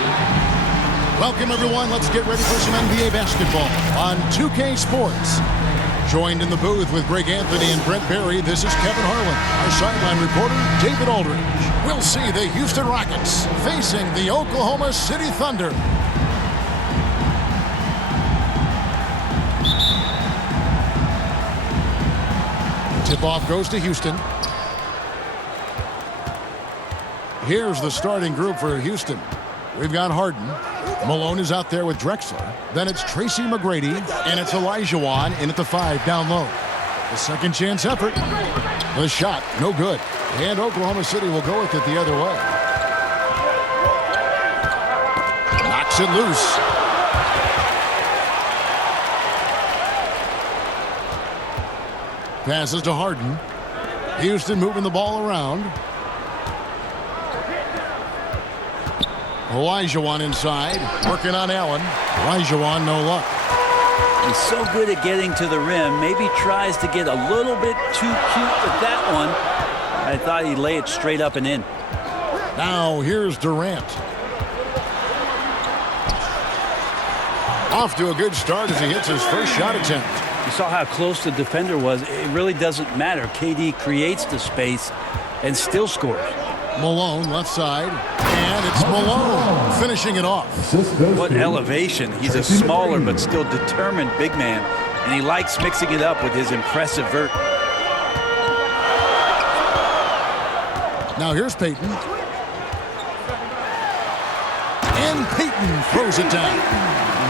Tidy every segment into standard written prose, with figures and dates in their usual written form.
Welcome, everyone. Let's get ready for some NBA basketball on 2K Sports. Joined in the booth with Greg Anthony and Brent Barry, this is Kevin Harlan. Our sideline reporter, David Aldridge. We'll see the Houston Rockets facing the Oklahoma City Thunder. Tip-off goes to Houston. Here's the starting group for Houston. We've got Harden. Malone is out there with Drexler. Then it's Tracy McGrady, and it's Olajuwon in at the 5 down low. The second chance effort. The shot, no good. And Oklahoma City will go with it the other way. Knocks it loose. Passes to Harden. Houston moving the ball around. Olajuwon inside, working on Allen. Olajuwon, no luck. He's so good at getting to the rim. Maybe tries to get a little bit too cute with that one. I thought he'd lay it straight up and in. Now here's Durant. Off to a good start as he hits his first shot attempt. You saw how close the defender was. It really doesn't matter. KD creates the space and still scores. Malone left side, and it's Malone finishing it off. What elevation. He's a smaller but still determined big man, and he likes mixing it up with his impressive vert. Now here's Payton. And Payton throws it down.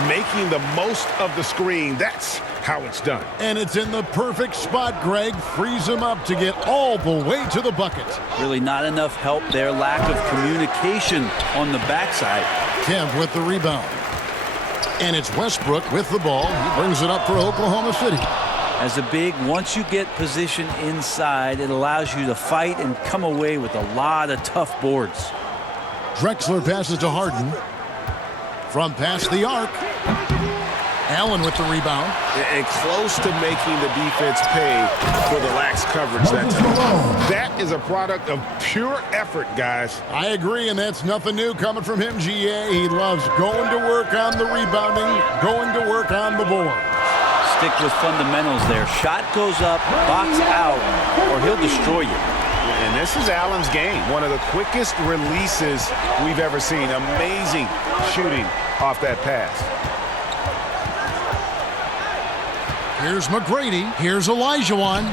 Making the most of the screen. That's how it's done. And it's in the perfect spot. Greg frees him up to get all the way to the bucket. Really not enough help there. Lack of communication on the backside. Kemp with the rebound. And it's Westbrook with the ball. He brings it up for Oklahoma City. As a big, once you get position inside, it allows you to fight and come away with a lot of tough boards. Drexler passes to Harden. From past the arc. Allen with the rebound. And close to making the defense pay for the lax coverage that time. That is a product of pure effort, guys. I agree, and that's nothing new coming from him, GA. He loves going to work on the rebounding, going to work on the board. Stick with fundamentals there. Shot goes up, box out, or he'll destroy you. And this is Allen's game. One of the quickest releases we've ever seen. Amazing shooting off that pass. Here's McGrady. Here's Olajuwon.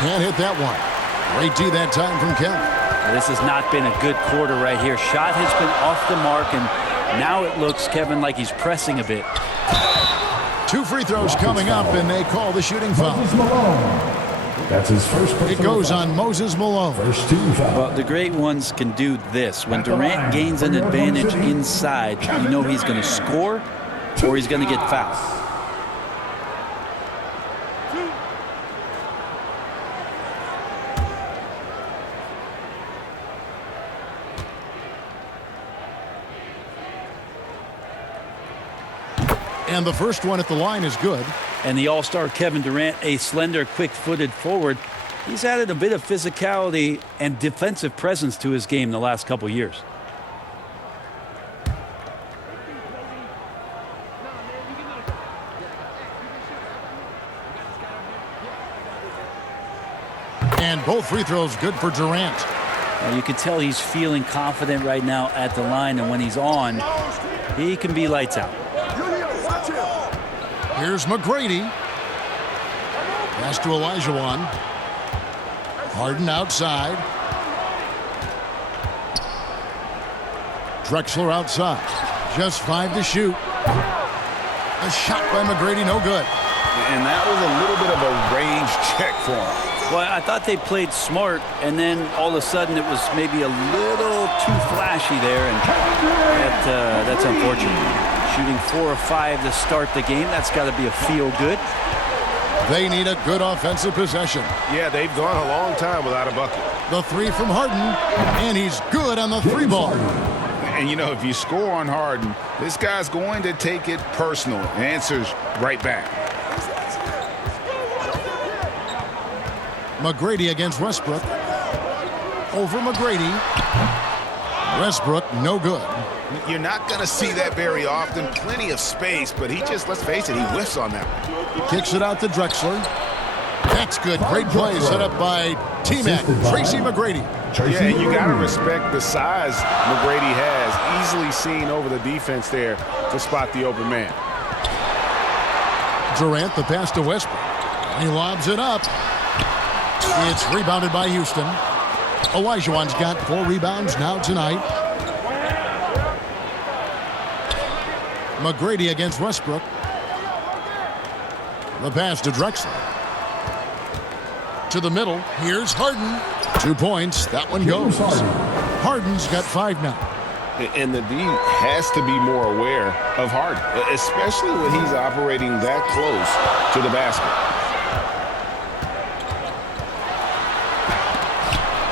Can't hit that one. Great D that time from Kemp. This has not been a good quarter right here. Shot has been off the mark, and now it looks, Kevin, like he's pressing a bit. 2 free throws coming up, and they call the shooting foul. That's his first. It goes on Moses Malone. First team foul. Well, the great ones can do this. When Durant gains an advantage inside, you know he's going to score or he's going to get fouled. And the first one at the line is good. And the all-star Kevin Durant, a slender, quick-footed forward, he's added a bit of physicality and defensive presence to his game the last couple years. And both free throws good for Durant. Now you can tell he's feeling confident right now at the line, and when he's on, he can be lights out. Here's McGrady. Pass to Olajuwon. Harden outside. Drexler outside. Just 5 to shoot. A shot by McGrady, no good. And that was a little bit of a range check for him. Well, I thought they played smart, and then all of a sudden it was maybe a little too flashy there, and that's unfortunate. Shooting 4 of 5 to start the game. That's got to be a feel-good. They need a good offensive possession. Yeah, they've gone a long time without a bucket. The 3 from Harden, and he's good on the 3 ball. And, you know, if you score on Harden, this guy's going to take it personal. Answers right back. McGrady against Westbrook. Over McGrady. Westbrook, no good. You're not going to see that very often. Plenty of space, but he just, let's face it, he whiffs on that one. Kicks it out to Drexler. That's good. Great play set up by T-Mac, Tracy McGrady. Yeah, and you got to respect the size McGrady has. Easily seen over the defense there to spot the open man. Durant, the pass to Westbrook. He lobs it up. It's rebounded by Houston. Olajuwon's got 4 rebounds now tonight. McGrady against Westbrook. The pass to Drexler. To the middle. Here's Harden. 2 points. That one goes. Harden's got 5 now. And the D has to be more aware of Harden, especially when he's operating that close to the basket.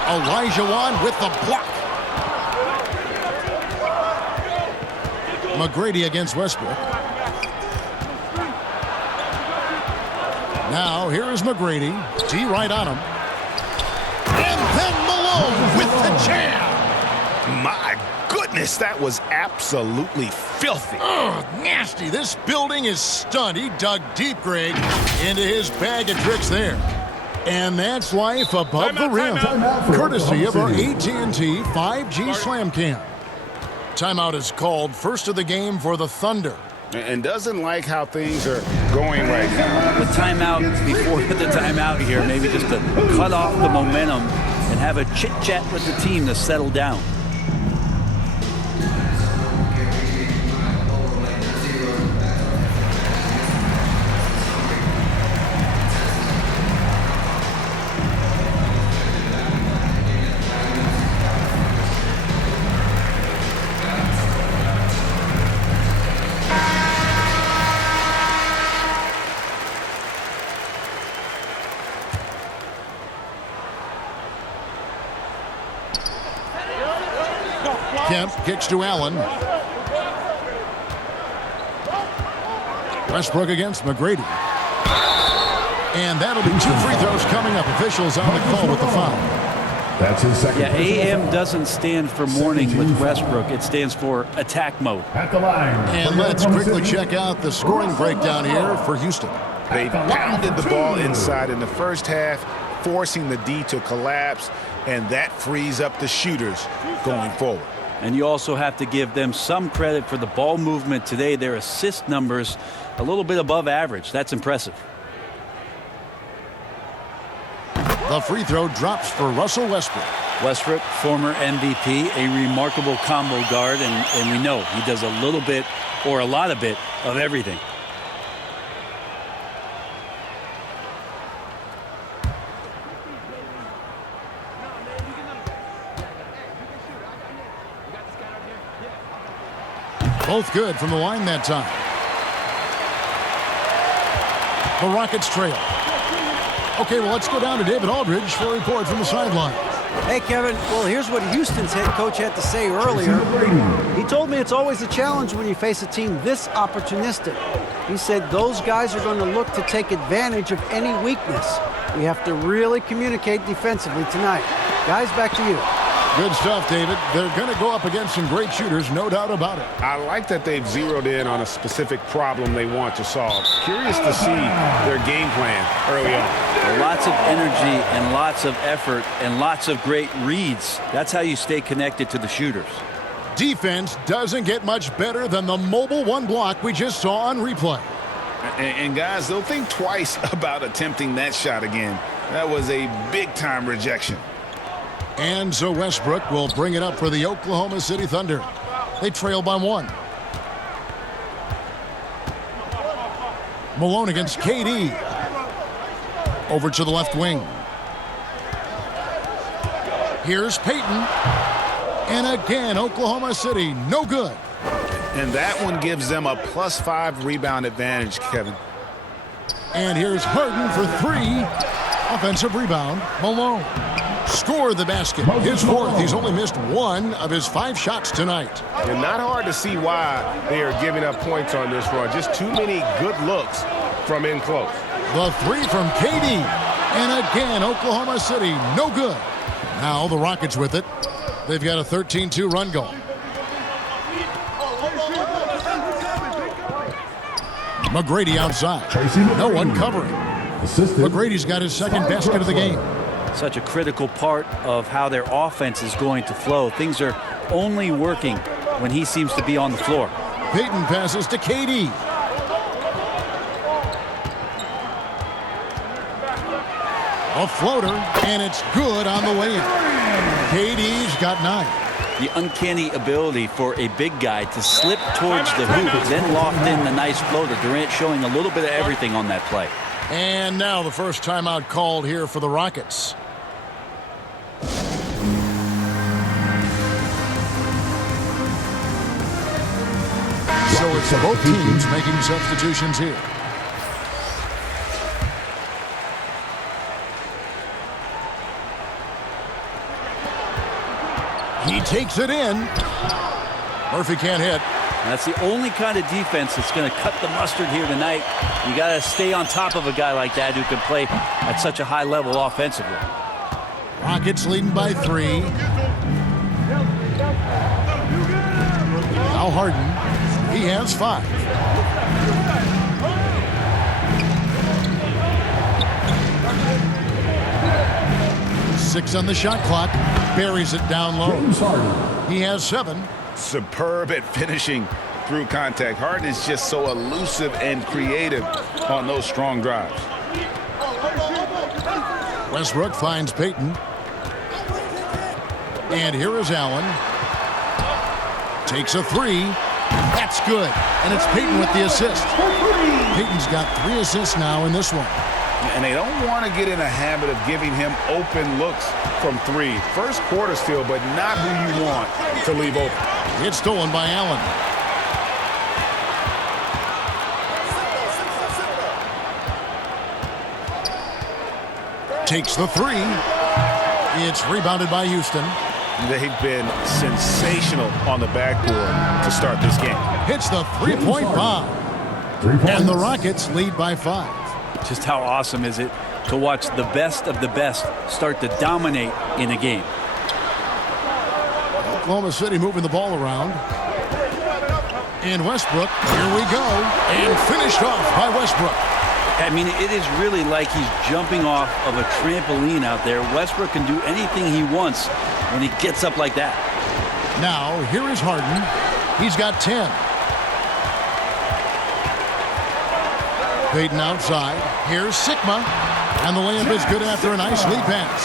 Olajuwon with the block. McGrady against Westbrook. Now here is McGrady. D right on him. And then Malone with the jam. My goodness, that was absolutely filthy. Oh, nasty. This building is stunned. He dug deep, Greg, into his bag of tricks there. And that's life above the rim. Courtesy of our AT&T 5G Slam Cam. Timeout is called. First of the game for the Thunder. And doesn't like how things are going right now. The timeout before the timeout here, maybe just to cut off the momentum and have a chit-chat with the team to settle down. Kemp kicks to Allen. Westbrook against McGrady. And that'll be 2 free throws coming up. Officials on the call with the foul. That's his second. Yeah, AM doesn't stand for morning with Westbrook. It stands for attack mode. At the line. And let's quickly check out the scoring breakdown here for Houston. They pounded the ball inside in the first half, forcing the D to collapse, and that frees up the shooters going forward. And you also have to give them some credit for the ball movement today. Their assist numbers a little bit above average. That's impressive. The free throw drops for Russell Westbrook. Westbrook, former MVP, a remarkable combo guard, and we know he does a little bit or a lot of everything. Both good from the line that time. The Rockets trail. Okay, well, let's go down to David Aldridge for a report from the sideline. Hey, Kevin. Well, here's what Houston's head coach had to say earlier. He told me it's always a challenge when you face a team this opportunistic. He said those guys are going to look to take advantage of any weakness. We have to really communicate defensively tonight. Guys, back to you. Good stuff, David. They're going to go up against some great shooters, no doubt about it. I like that they've zeroed in on a specific problem they want to solve. Curious to see their game plan early on. Lots of energy and lots of effort and lots of great reads. That's how you stay connected to the shooters. Defense doesn't get much better than the mobile one block we just saw on replay. And guys, they'll think twice about attempting that shot again. That was a big-time rejection. And so Westbrook will bring it up for the Oklahoma City Thunder. They trail by 1. Malone against KD. Over to the left wing. Here's Payton. And again, Oklahoma City, no good. And that one gives them a +5 rebound advantage, Kevin. And here's Harden for 3. Offensive rebound, Malone. Score the basket. His 4th. He's only missed 1 of his 5 shots tonight. And not hard to see why they are giving up points on this run. Just too many good looks from in close. The 3 from KD. And again, Oklahoma City, no good. Now the Rockets with it. They've got a 13-2 run goal. McGrady outside. No one covering. McGrady's got his second basket of the game. Such a critical part of how their offense is going to flow. Things are only working when he seems to be on the floor. Payton passes to KD. A floater, and it's good on the way in. KD's got 9. The uncanny ability for a big guy to slip towards the hoop, then loft in the nice floater. Durant showing a little bit of everything on that play. And now the first timeout called here for the Rockets. So it's both teams making substitutions here. He takes it in. Murphy can't hit. That's the only kind of defense that's going to cut the mustard here tonight. You got to stay on top of a guy like that who can play at such a high level offensively. Rockets leading by 3. Now Harden. He has 5. Six on the shot clock. Buries it down low. He has 7. Superb at finishing through contact. Harden is just so elusive and creative on those strong drives. Westbrook finds Payton. And here is Allen. Takes a 3. That's good. And it's Payton with the assist. Payton's got 3 assists now in this one. And they don't want to get in a habit of giving him open looks from 3. First quarter still, but not who you want to leave open. It's stolen by Allen. Takes the 3. It's rebounded by Houston. They've been sensational on the backboard to start this game. Hits the three-point bomb. And the Rockets lead by 5. Just how awesome is it to watch the best of the best start to dominate in a game. Oklahoma City moving the ball around. And Westbrook, here we go. And finished off by Westbrook. I mean, it is really like he's jumping off of a trampoline out there. Westbrook can do anything he wants when he gets up like that. Now, here is Harden. He's got 10. Payton outside. Here's Sigma. And the layup is good after a nice lead pass.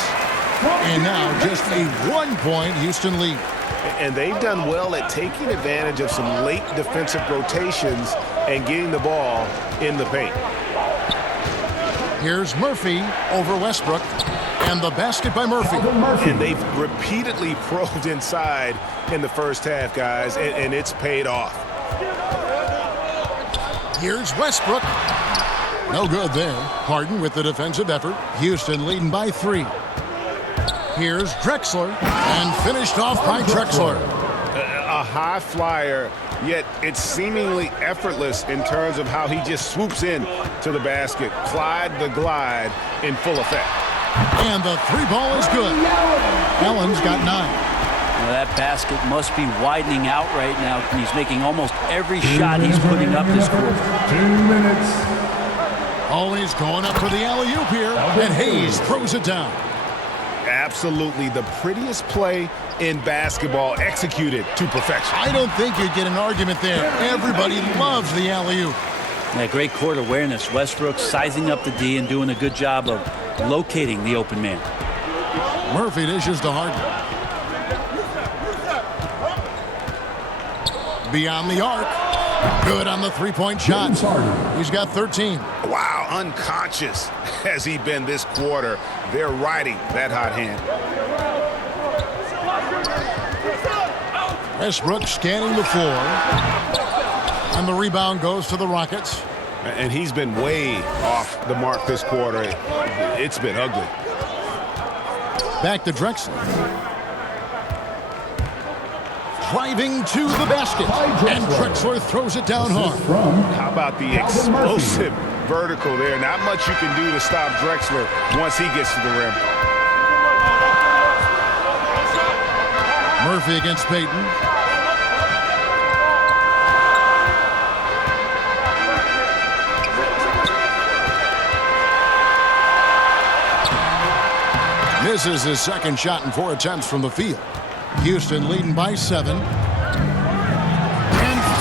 And now just a 1-point Houston lead. And they've done well at taking advantage of some late defensive rotations and getting the ball in the paint. Here's Murphy over Westbrook. And the basket by Murphy. And they've repeatedly probed inside in the first half, guys, and it's paid off. Here's Westbrook. No good there. Harden with the defensive effort. Houston leading by 3. Here's Drexler. And finished off by Drexler. A high flyer, yet it's seemingly effortless in terms of how he just swoops in to the basket. Clyde the glide in full effect. And the 3 ball is good. Allen's got 9. Well, that basket must be widening out right now. He's making almost every shot he's putting up this quarter. 2 minutes. Always going up for the alley-oop here. And Hayes throws it down. Absolutely the prettiest play in basketball, executed to perfection. I don't think you'd get an argument there. Everybody loves the alley-oop. Yeah, great court awareness. Westbrook sizing up the D and doing a good job of locating the open man. Murphy dishes to Harden. Beyond the arc. Good on the 3-point shot. He's got 13. Wow, unconscious has he been this quarter. They're riding that hot hand. Westbrook scanning the floor. And the rebound goes to the Rockets. And he's been way off the mark this quarter. It's been ugly. Back to Drexler. Driving to the basket. And Drexler throws it down hard. How about the explosive vertical there? Not much you can do to stop Drexler once he gets to the rim. Murphy against Payton. Misses his second shot in 4 attempts from the field. Houston leading by 7. And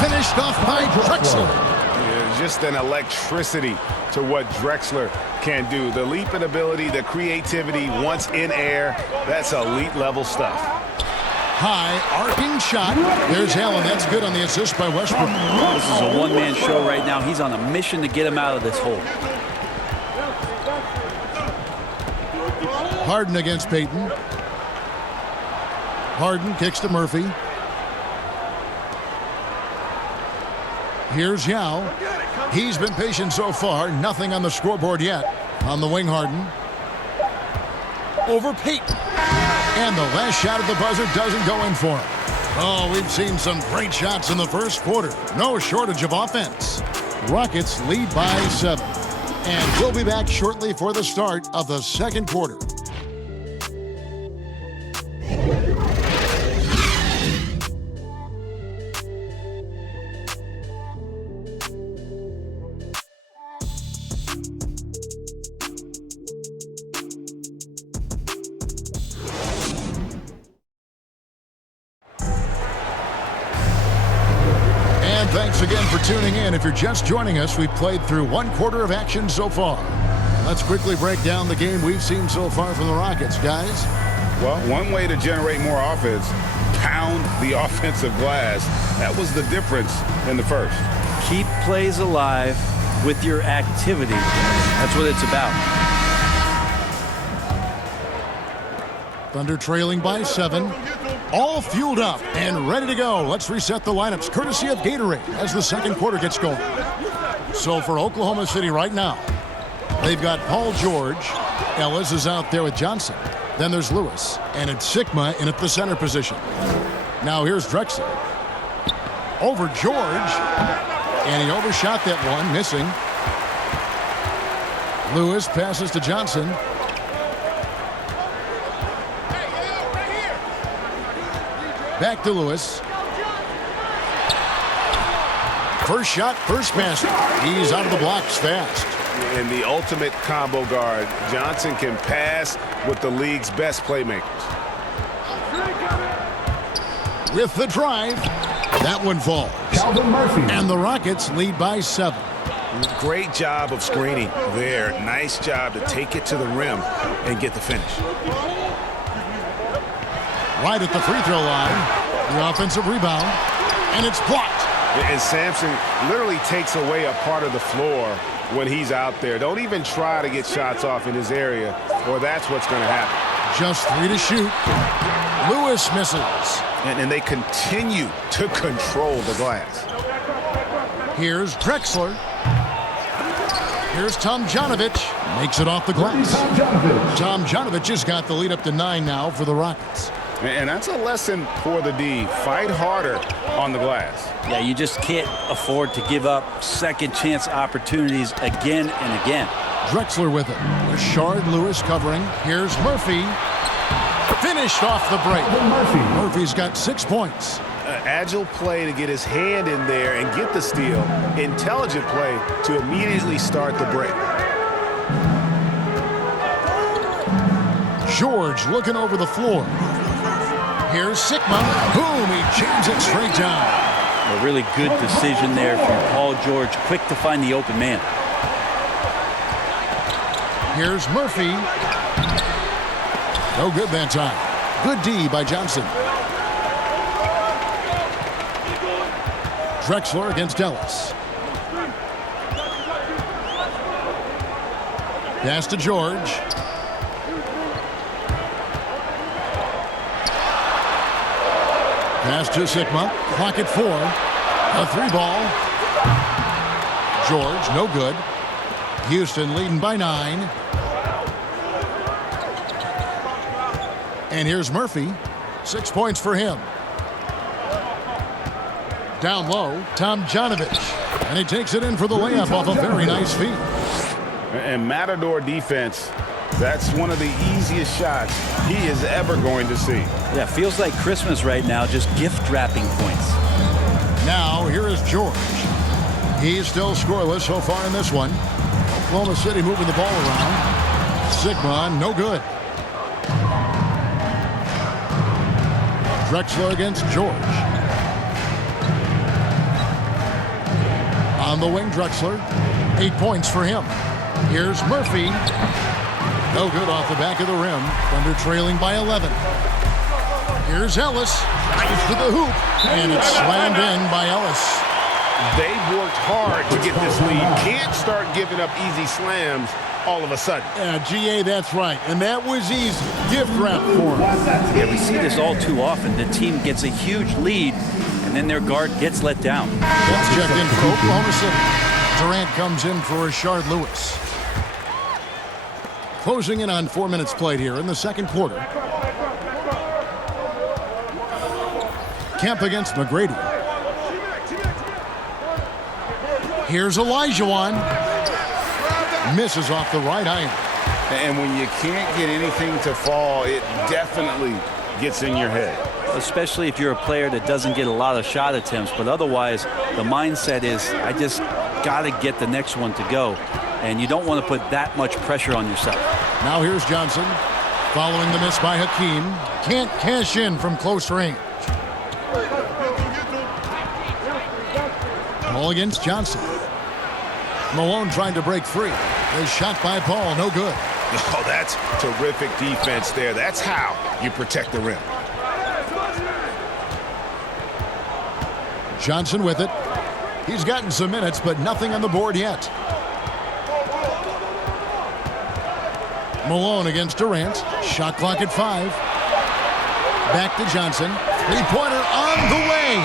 finished off by Drexler. Yeah, just an electricity to what Drexler can do. The leap in ability, the creativity once in air, that's elite level stuff. High arcing shot. There's Allen. That's good on the assist by Westbrook. This is a one-man show right now. He's on a mission to get him out of this hole. Harden against Payton. Harden kicks to Murphy. Here's Yao. He's been patient so far. Nothing on the scoreboard yet. On the wing, Harden. Over Payton. And the last shot at the buzzer doesn't go in for him. Oh, we've seen some great shots in the first quarter. No shortage of offense. Rockets lead by 7. And we'll be back shortly for the start of the second quarter. Thanks again for tuning in. If you're just joining us, we've played through 1 quarter of action so far. Let's quickly break down the game we've seen so far from the Rockets, guys. Well, one way to generate more offense, pound the offensive glass. That was the difference in the first. Keep plays alive with your activity. That's what it's about. Thunder trailing by 7. All fueled up and ready to go. Let's reset the lineups courtesy of Gatorade as the second quarter gets going. So for Oklahoma City right now, they've got Paul George. Ellis is out there with Johnson. Then there's Lewis. And it's Sigma in at the center position. Now here's Drexler. Over George. And he overshot that one, missing. Lewis passes to Johnson. Back to Lewis. First shot, first basket. He's out of the blocks fast. In the ultimate combo guard, Johnson can pass with the league's best playmakers. With the drive, that one falls. Calvin Murphy. And the Rockets lead by 7. Great job of screening there. Nice job to take it to the rim and get the finish. Right at the free throw line. The offensive rebound. And it's blocked. And Sampson literally takes away a part of the floor when he's out there. Don't even try to get shots off in his area, or that's what's going to happen. Just 3 to shoot. Lewis misses. And they continue to control the glass. Here's Drexler. Here's Tomjanovich. Makes it off the glass. Tomjanovich has got the lead up to 9 now for the Rockets. And that's a lesson for the D. Fight harder on the glass. Yeah, you just can't afford to give up second chance opportunities again and again. Drexler with it. Rashard Lewis covering. Here's Murphy. Finished off the break. Murphy's got 6 points. Agile play to get his hand in there and get the steal. Intelligent play to immediately start the break. George looking over the floor. Here's Sigma. Boom, he jams it straight down. A really good decision there from Paul George. Quick to find the open man. Here's Murphy. No good that time. Good D by Johnson. Drexler against Ellis. Pass to George. Pass to Sigma. Clock at 4. A 3-ball. George, no good. Houston leading by 9. And here's Murphy. 6 points for him. Down low, Tomjanovich. And he takes it in for the layup off a very nice feed. And Matador defense That's one of the easiest shots he is ever going to see. Yeah, feels like Christmas right now, just gift wrapping points. Now, here is George. He's still scoreless so far in this one. Oklahoma City moving the ball around. Sigma, no good. Drexler against George. On the wing, Drexler. 8 points for him. Here's Murphy. No good off the back of the rim. Thunder trailing by 11. Here's Ellis. Drives to the hoop. And it's slammed in by Ellis. They've worked hard to get this lead. Can't start giving up easy slams all of a sudden. Yeah, GA, that's right. And that was easy. Gift wrap for him. Yeah, we see this all too often. The team gets a huge lead, and then their guard gets let down. That's checked in for Oklahoma City. Durant comes in for Rashard Lewis. Closing in on 4 minutes played here in the second quarter. Kemp against McGrady. Here's Olajuwon. Misses off the right iron. And when you can't get anything to fall, it definitely gets in your head. Especially if you're a player that doesn't get a lot of shot attempts, but otherwise the mindset is, I just got to get the next one to go. And you don't want to put that much pressure on yourself. Now here's Johnson. Following the miss by Hakeem. Can't cash in from close range. Ball against Johnson. Malone trying to break free. A shot by Paul, no good. Oh, that's terrific defense there. That's how you protect the rim. Johnson with it. He's gotten some minutes, but nothing on the board yet. Malone against Durant. Shot clock at 5. Back to Johnson. Three-pointer on the way.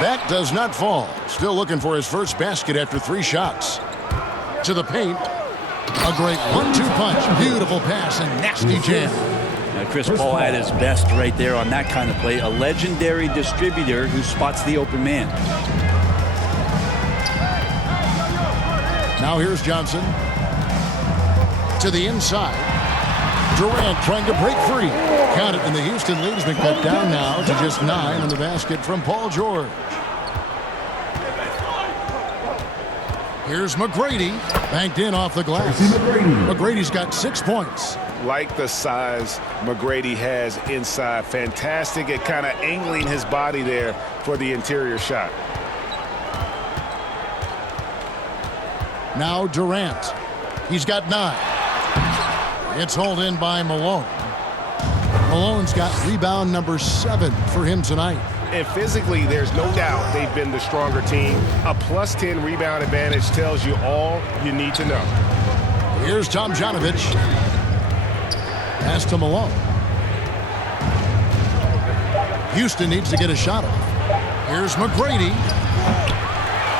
That does not fall. Still looking for his first basket after 3 shots. To the paint. A great 1-2 punch. Beautiful pass and nasty jam. Now, Chris Paul at his best right there on that kind of play. A legendary distributor who spots the open man. Now here's Johnson. To the inside. Durant trying to break free. Count it, and the Houston lead has been cut down now to just 9 on the basket from Paul George. Here's McGrady. Banked in off the glass. McGrady's got 6 points. Like the size McGrady has inside. Fantastic at kind of angling his body there for the interior shot. Now Durant. He's got 9. It's hauled in by Malone. Malone's got rebound number 7 for him tonight. And physically, there's no doubt they've been the stronger team. A +10 rebound advantage tells you all you need to know. Here's Tomjanovich. Pass to Malone. Houston needs to get a shot off. Here's McGrady.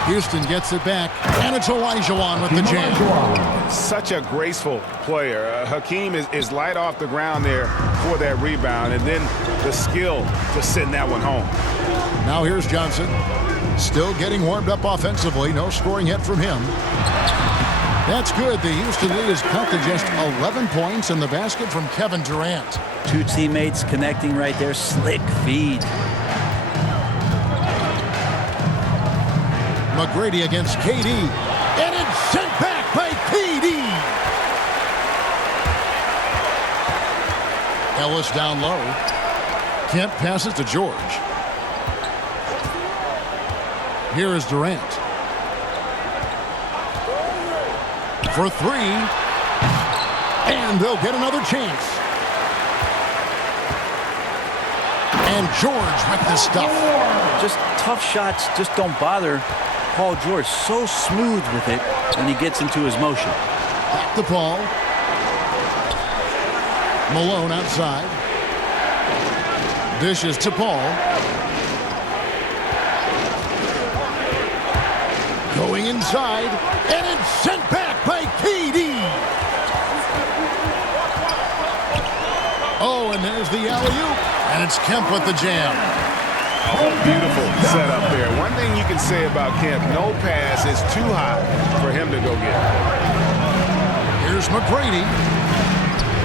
Houston gets it back, and it's Olajuwon with the jam. Such a graceful player. Hakeem is light off the ground there for that rebound, and then the skill to send that one home. Now here's Johnson. Still getting warmed up offensively. No scoring yet from him. That's good. The Houston lead is cut to just 11 points in the basket from Kevin Durant. 2 teammates connecting right there. Slick feed. McGrady against KD. And it's sent back by KD. Ellis down low. Kemp passes to George. Here is Durant. For 3. And they'll get another chance. And George with the stuff. Just tough shots just don't bother Paul George. So smooth with it when he gets into his motion. Back to Paul. Malone outside. Dishes to Paul. Going inside. And it's sent back by KD. Oh, and there's the alley-oop. And it's Kemp with the jam. Beautiful setup there. One thing you can say about Kemp, no pass is too high for him to go get. Here's McGrady.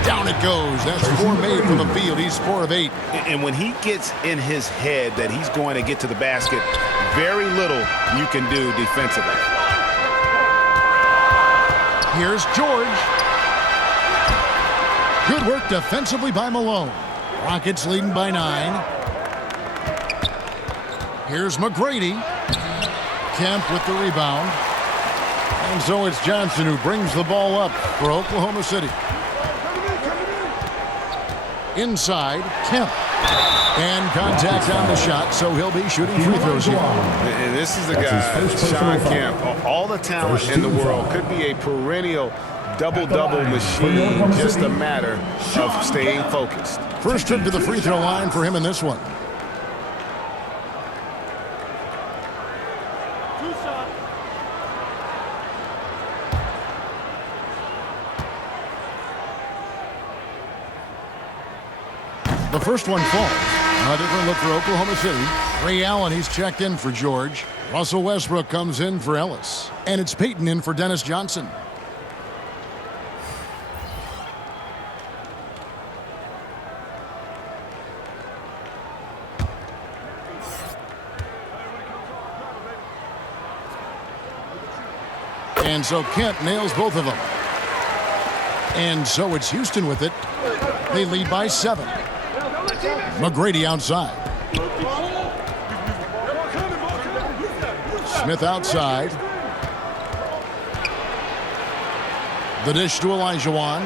Down it goes. That's 4 made from the field. He's 4 of 8. And when he gets in his head that he's going to get to the basket, very little you can do defensively. Here's George. Good work defensively by Malone. Rockets leading by 9. Here's McGrady. Kemp with the rebound. And so it's Johnson who brings the ball up for Oklahoma City. Inside, Kemp. And contact on the shot, so he'll be shooting free throws here. And this is the guy, Shawn Kemp. All the talent in the world. Could be a perennial double-double machine. Just a matter of staying focused. First trip to the free throw line for him in this one. The first one falls. A different look for Oklahoma City. Ray Allen, he's checked in for George. Russell Westbrook comes in for Ellis. And it's Payton in for Dennis Johnson. And so Kent nails both of them. And so it's Houston with it. They lead by 7. McGrady outside. Smith outside. The dish to Olajuwon.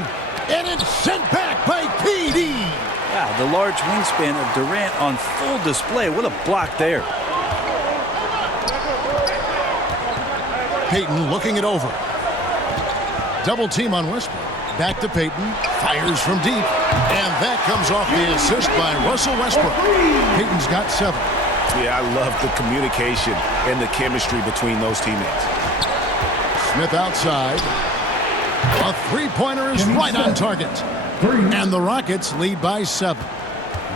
And it's sent back by PD. Yeah, the large wingspan of Durant on full display. What a block there. Payton looking it over. Double team on Westbrook. Back to Payton. Fires from deep. And that comes off the assist by Russell Westbrook. Payton's got 7. Yeah, I love the communication and the chemistry between those teammates. Smith outside. A three-pointer is right on target. And the Rockets lead by 7.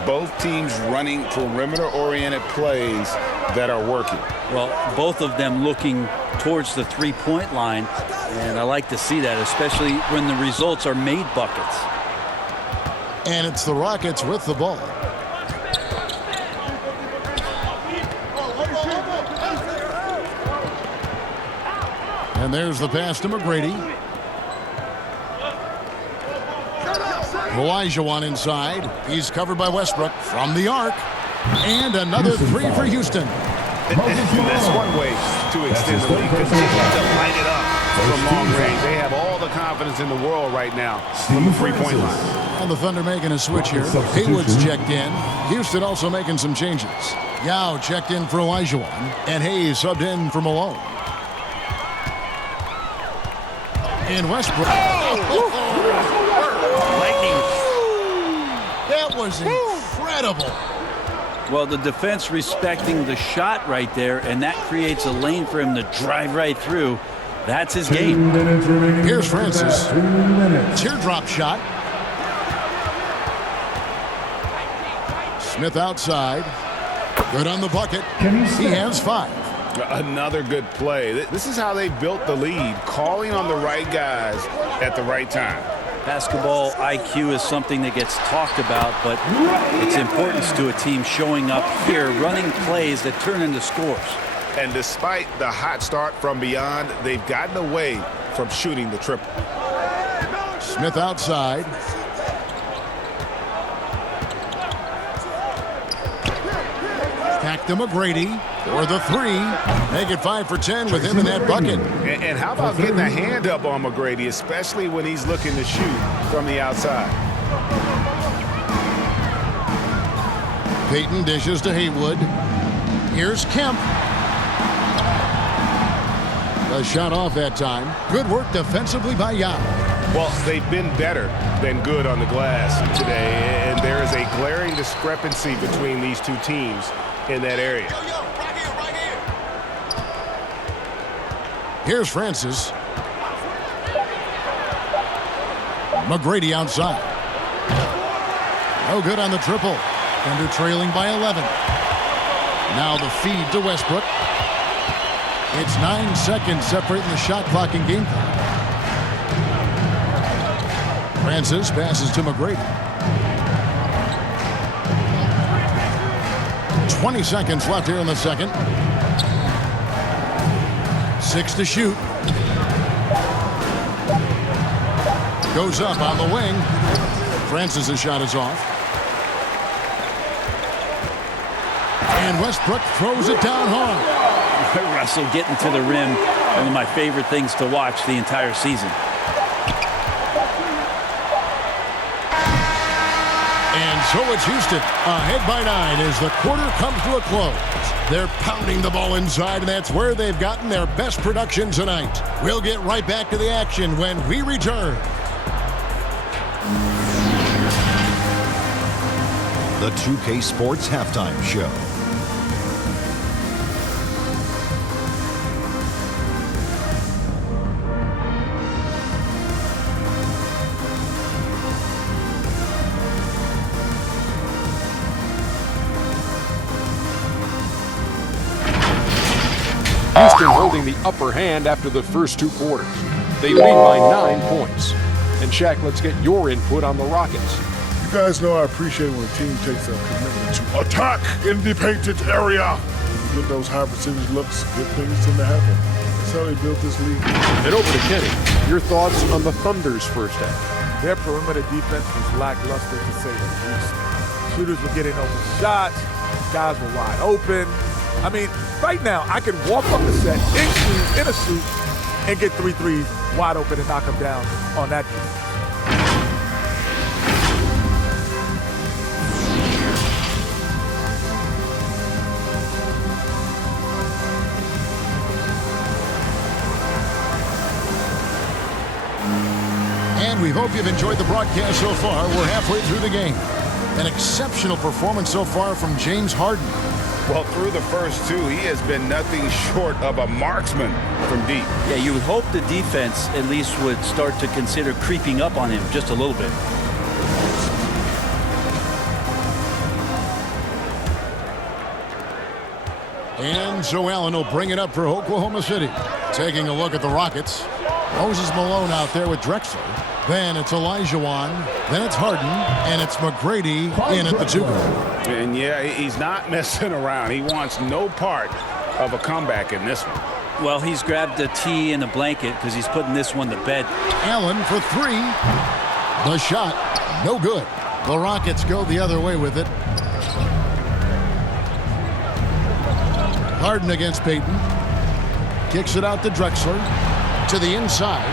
Both teams running perimeter-oriented plays that are working. Well, both of them looking towards the three-point line, and I like to see that, especially when the results are made buckets. And it's the Rockets with the ball. And there's the pass to McGrady. Olajuwon inside. He's covered by Westbrook from the arc. And another 3 for Houston. That's one way to extend the lead. Continue to light it up from long range. They have all the confidence in the world right now from the three-point line. And the Thunder making a switch here. Haywood's checked in. Houston also making some changes. Yao checked in for Olajuwon. And Hayes subbed in for Malone. And Westbrook. Lightning. That was incredible. Well, the defense respecting the shot right there, and that creates a lane for him to drive right through. That's his game. Here's Francis. Teardrop shot. Smith outside. Good on the bucket. He has 5. Another good play. This is how they built the lead, calling on the right guys at the right time. Basketball IQ is something that gets talked about, but its importance to a team showing up here, running plays that turn into scores. And despite the hot start from beyond, they've gotten away from shooting the triple. Smith outside. Back to McGrady for the 3. Make it 5 for 10 with him in that bucket. And how about getting a hand up on McGrady, especially when he's looking to shoot from the outside? Payton dishes to Haywood. Here's Kemp. A shot off that time. Good work defensively by Yao. Well, they've been better than good on the glass today, and there is a glaring discrepancy between these two teams in that area. Here's Francis. McGrady outside. No good on the triple. Thunder trailing by 11. Now the feed to Westbrook. It's 9 seconds separating the shot clock and game clock. Francis passes to McGrady. 20 seconds left here in the second. 6 to shoot. Goes up on the wing. Francis' shot is off. And Westbrook throws it down hard. Russell getting to the rim, one of my favorite things to watch the entire season. And so it's Houston ahead by 9 as the quarter comes to a close. They're pounding the ball inside, and that's where they've gotten their best production tonight. We'll get right back to the action when we return. The 2K Sports Halftime Show. Houston holding the upper hand after the first 2 quarters. They lead by 9 points. And Shaq, let's get your input on the Rockets. You guys know I appreciate when a team takes a commitment to attack in the painted area. When you get those high percentage looks, good things tend to happen. That's how they built this league. And over to Kenny. Your thoughts on the Thunder's first half? Their perimeter defense was lackluster to say the least. Shooters were getting open shots. Guys were wide open. I mean, right now, I can walk up the set in a suit and get 3 threes wide open and knock them down on that defense. And we hope you've enjoyed the broadcast so far. We're halfway through the game. An exceptional performance so far from James Harden. Well, through the first 2, he has been nothing short of a marksman from deep. Yeah, you would hope the defense at least would start to consider creeping up on him just a little bit. And Joe Allen will bring it up for Oklahoma City. Taking a look at the Rockets. Moses Malone out there with Drexler. Then it's Olajuwon. Then it's Harden. And it's McGrady in at the 2 guard. And yeah, he's not messing around. He wants no part of a comeback in this one. Well, he's grabbed a tee and a blanket because he's putting this one to bed. Allen for 3. The shot, no good. The Rockets go the other way with it. Harden against Payton. Kicks it out to Drexler. To the inside.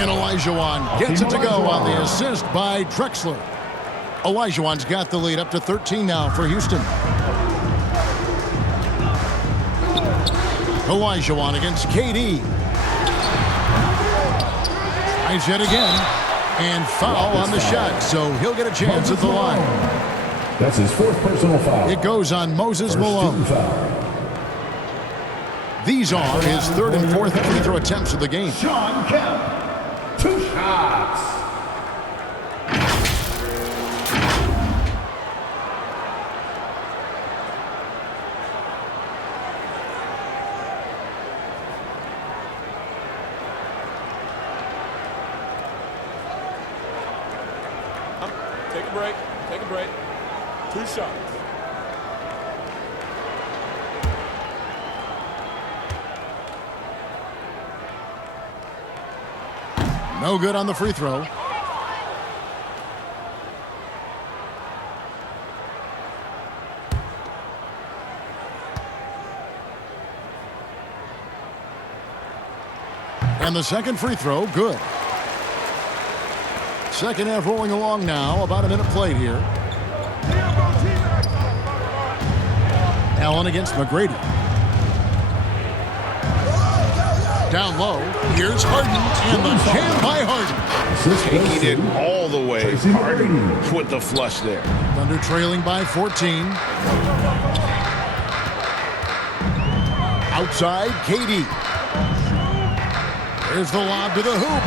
And Olajuwon gets it to go on the assist by Drexler. Olajuwon's got the lead up to 13 now for Houston. Olajuwon against KD. Tries it again. And foul on the shot, so he'll get a chance at the line. That's his 4th personal foul. It goes on Moses Malone. These are his 3rd and 4th free throw attempts of the game. Shawn Kemp, 2 shots. Take a break. Take a break. 2 shots. No good on the free throw. And the second free throw, good. Second half rolling along now. About a minute played here. Allen against McGrady. Down low. Here's Harden. And the jam by Harden. Taking it all the way. Harden with the flush there. Thunder trailing by 14. Outside, KD. There's the lob to the hoop.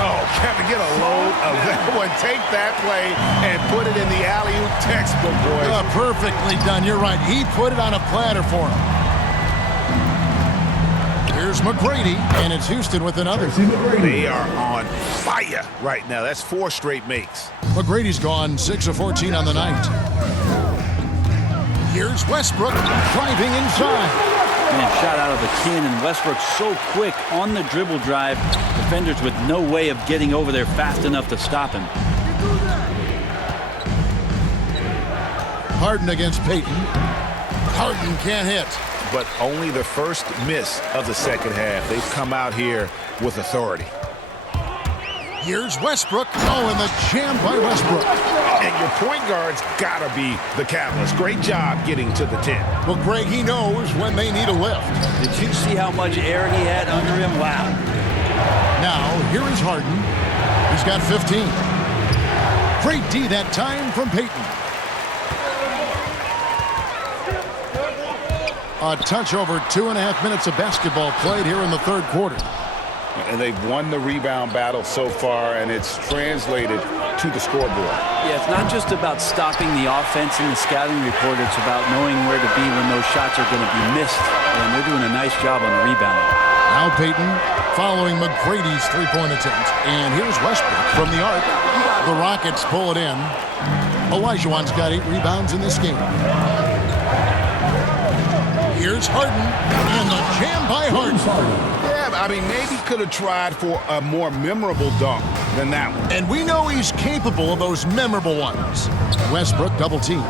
Oh, Kevin, get a load of that one. Take that play and put it in the alley-oop textbook, boys. Perfectly done. You're right. He put it on a platter for him. Here's Here's McGrady, and it's Houston with another. They are on fire right now. That's 4 straight makes. McGrady's gone 6 of 14 on the night. Here's Westbrook driving inside. Man, shot out of a cannon. Westbrook so quick on the dribble drive. Defenders with no way of getting over there fast enough to stop him. Harden against Payton. Harden can't hit. But only the first miss of the second half. They've come out here with authority. Here's Westbrook. Oh, and the jam by Westbrook. And your point guard's got to be the catalyst. Great job getting to the 10. Well, Greg, he knows when they need a lift. Did you see how much air he had under him? Wow. Now, here is Harden. He's got 15. Great D that time from Payton. A touch over 2.5 minutes of basketball played here in the third quarter. And they've won the rebound battle so far, and it's translated to the scoreboard. Yeah, it's not just about stopping the offense in the scouting report. It's about knowing where to be when those shots are going to be missed. And they're doing a nice job on the rebound. Now Payton following McGrady's three-point attempt. And here's Westbrook from the arc. The Rockets pull it in. Olajuwon's got 8 rebounds in this game. Here's Harden, and the jam by Harden. Yeah, I mean, maybe could have tried for a more memorable dunk than that one. And we know he's capable of those memorable ones. Westbrook double team.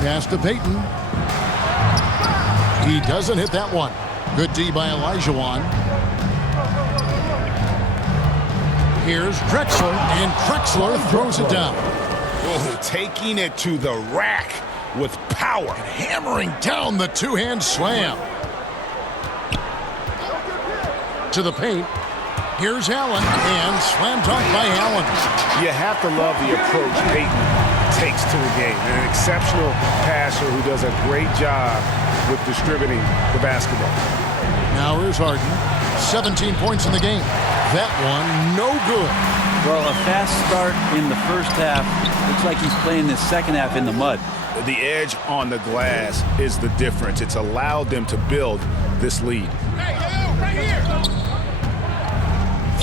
Pass to Payton. He doesn't hit that one. Good D by Olajuwon. Here's Drexler, and Drexler throws it down. Oh, taking it to the rack with power. Hammering down the two-hand slam. To the paint. Here's Allen, and slam dunk by Allen. You have to love the approach Payton takes to the game. An exceptional passer who does a great job with distributing the basketball. Now here's Harden. 17 points in the game. That one, no good. Well, a fast start in the first half. Looks like he's playing the second half in the mud. The edge on the glass is the difference. It's allowed them to build this lead. Hey, yo, right here.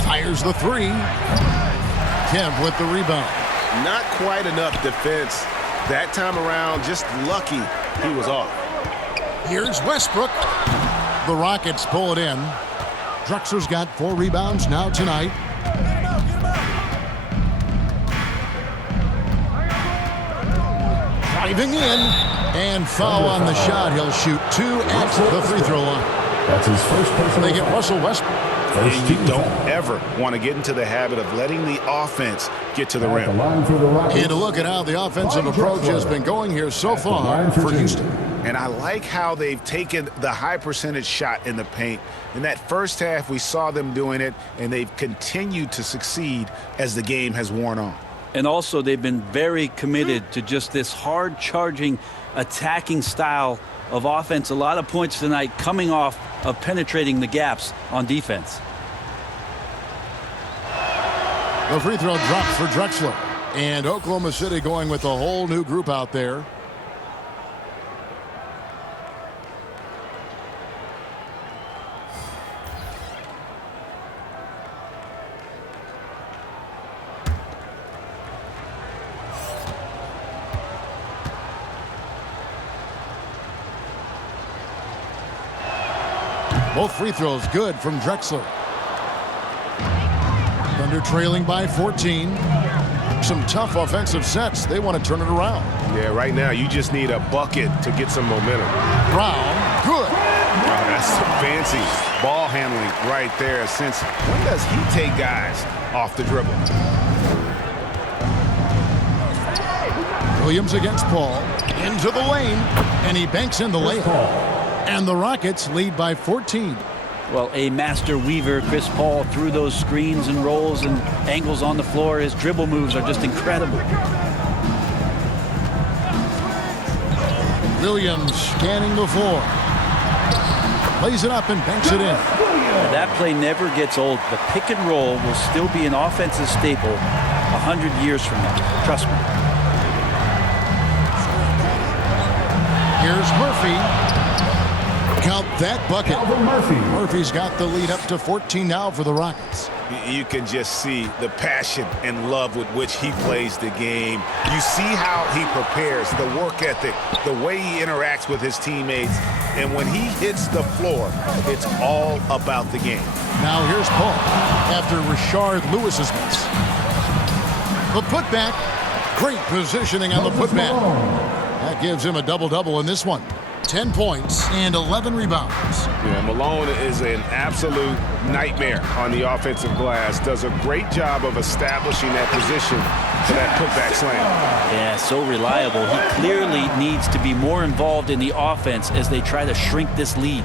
Fires the three. Kev with the rebound. Not quite enough defense that time around. Just lucky he was off. Here's Westbrook. The Rockets pull it in. Drexler's got 4 rebounds now tonight. Driving in, and foul on the shot. He'll shoot 2 at the free throw line. That's his first personal. They get Russell Westbrook. And you don't ever want to get into the habit of letting the offense get to the rim. And to look at how the offensive approach has been going here so far for Houston. And I like how they've taken the high percentage shot in the paint. In that first half, we saw them doing it, and they've continued to succeed as the game has worn on. And also, they've been very committed to just this hard-charging, attacking style of offense. A lot of points tonight coming off of penetrating the gaps on defense. The free throw drops for Drexler. And Oklahoma City going with a whole new group out there. Both free throws good from Drexler. Thunder trailing by 14. Some tough offensive sets. They want to turn it around. Yeah, right now you just need a bucket to get some momentum. Brown, good. Wow, that's some fancy ball handling right there. Since when does he take guys off the dribble? Williams against Paul. Into the lane. And he banks in the layup. And the Rockets lead by 14. Well, a master weaver, Chris Paul, through those screens and rolls and angles on the floor. His dribble moves are just incredible. Williams scanning the floor. Plays it up and banks it in. That play never gets old. The pick and roll will still be an offensive staple 100 years from now. Trust me. Here's Murphy. Count that bucket. Calvin Murphy. Murphy's got the lead up to 14 now for the Rockets. You can just see the passion and love with which he plays the game. You see how he prepares, the work ethic, the way he interacts with his teammates. And when he hits the floor, it's all about the game. Now here's Paul after Rashard Lewis's miss. The putback. Great positioning on the putback. That gives him a double-double in this one. 10 points and 11 rebounds. Yeah, Malone is an absolute nightmare on the offensive glass. Does a great job of establishing that position for that putback slam. Yeah, so reliable. He clearly needs to be more involved in the offense as they try to shrink this lead.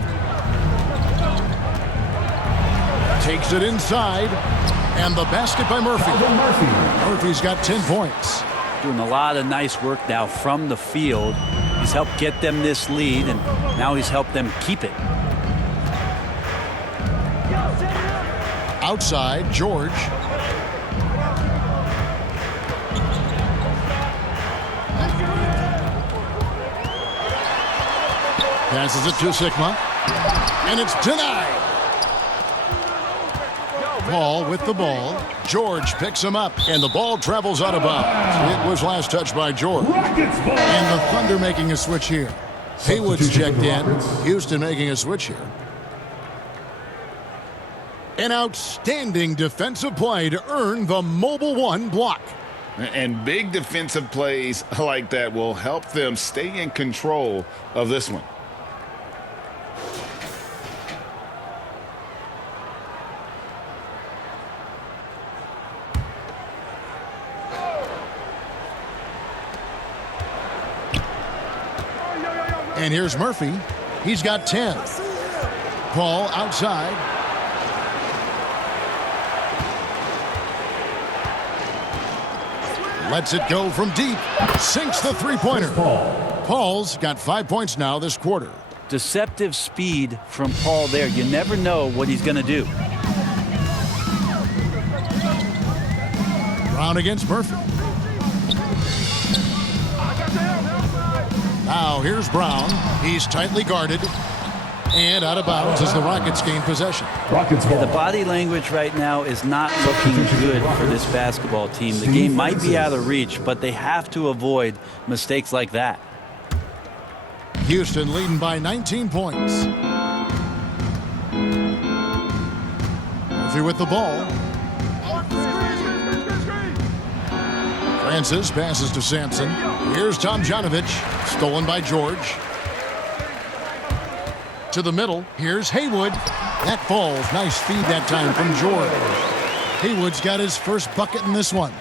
Takes it inside. And the basket by Murphy. Murphy's got 10 points. Doing a lot of nice work now from the field. He's helped get them this lead, and now he's helped them keep it. Outside, George. Passes it to Sikma. And it's denied. Paul with the ball. George picks him up, and the ball travels out of bounds. It was last touched by George. And the Thunder making a switch here. Haywood's checked in. Houston making a switch here. An outstanding defensive play to earn the Mobile One block. And big defensive plays like that will help them stay in control of this one. And here's Murphy. He's got 10. Paul outside. Lets it go from deep. Sinks the three-pointer. Paul's got 5 points now this quarter. Deceptive speed from Paul there. You never know what he's going to do. Brown against Murphy. Now here's Brown. He's tightly guarded. And out of bounds as the Rockets gain possession. The body language right now is not looking good for this basketball team. The game might be out of reach, but they have to avoid mistakes like that. Houston leading by 19 points. Murphy with the ball. Francis passes to Sampson. Here's Tomjanovich. Stolen by George. To the middle. Here's Haywood. That falls. Nice feed that time from George. Haywood's got his first bucket in this one.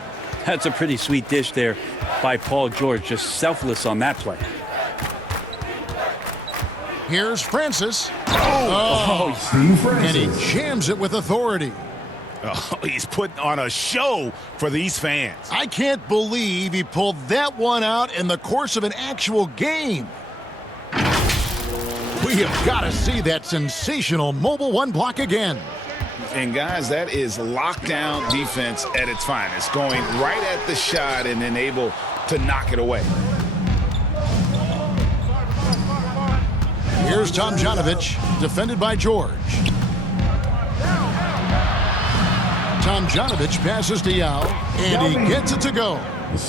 That's a pretty sweet dish there by Paul George. Just selfless on that play. Here's Francis. And he jams it with authority. Oh, he's putting on a show for these fans. I can't believe he pulled that one out in the course of an actual game. We have got to see that sensational Mobile One block again. And guys, that is lockdown defense at its finest. Going right at the shot and then able to knock it away. Here's Tomjanovich, defended by George. Tomjanovich passes to Yao, and he gets it to go.